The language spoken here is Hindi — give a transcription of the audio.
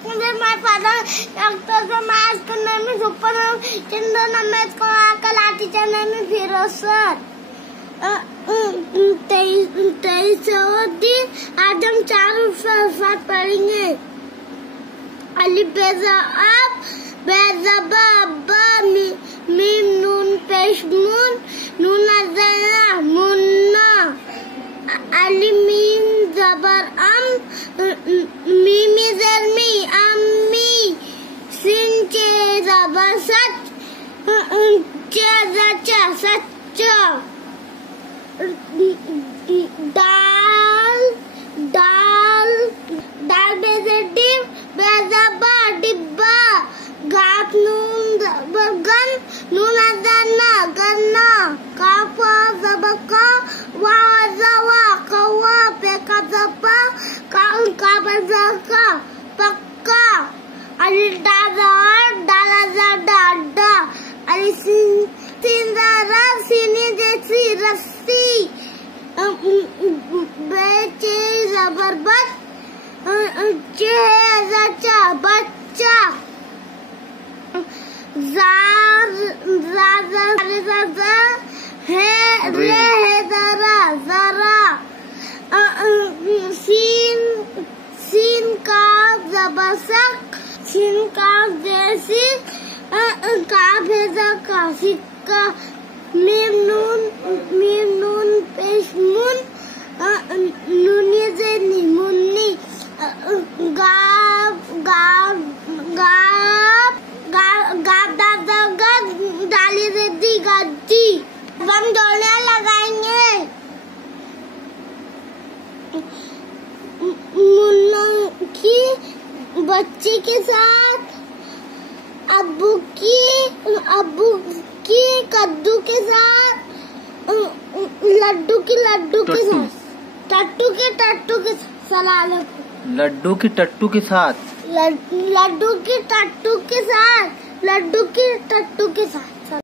my father, doctor, my name is Upper, Chindan, Kala teacher name is Hero, sir. Adam Charu for putting Ali Beza up, Beza Baba, Mim Noon Pesh Moon, Nuna Zana, Munna, Ali Mim Zabar Mimi Zelmi, Ammi, Sinche Zabar Sat, Chaza Sacha. Dal bezedim bezaba dibba gap nun bergan nun adana ganna kapa zabaka wazawa kawa pekazapa kal kabazaka pakka aldada alisin tindara sini jesi rasi बेचे जबरदस्त चेहरा बच्चा है जरा सीन का जबरदस्त सीन का जैसी का भेजा का सिक्का मीम नून पेश मुन नूनी से मुन्नी गाप दादा डाली रेडी गद्दी हम डोले लगाएंगे मुन्ना की बच्ची के साथ अब्बू की कद्दू के साथ लड्डू के साथ टट्टू के सलाद लड्डू की टट्टू के साथ लड्डू की टट्टू के साथ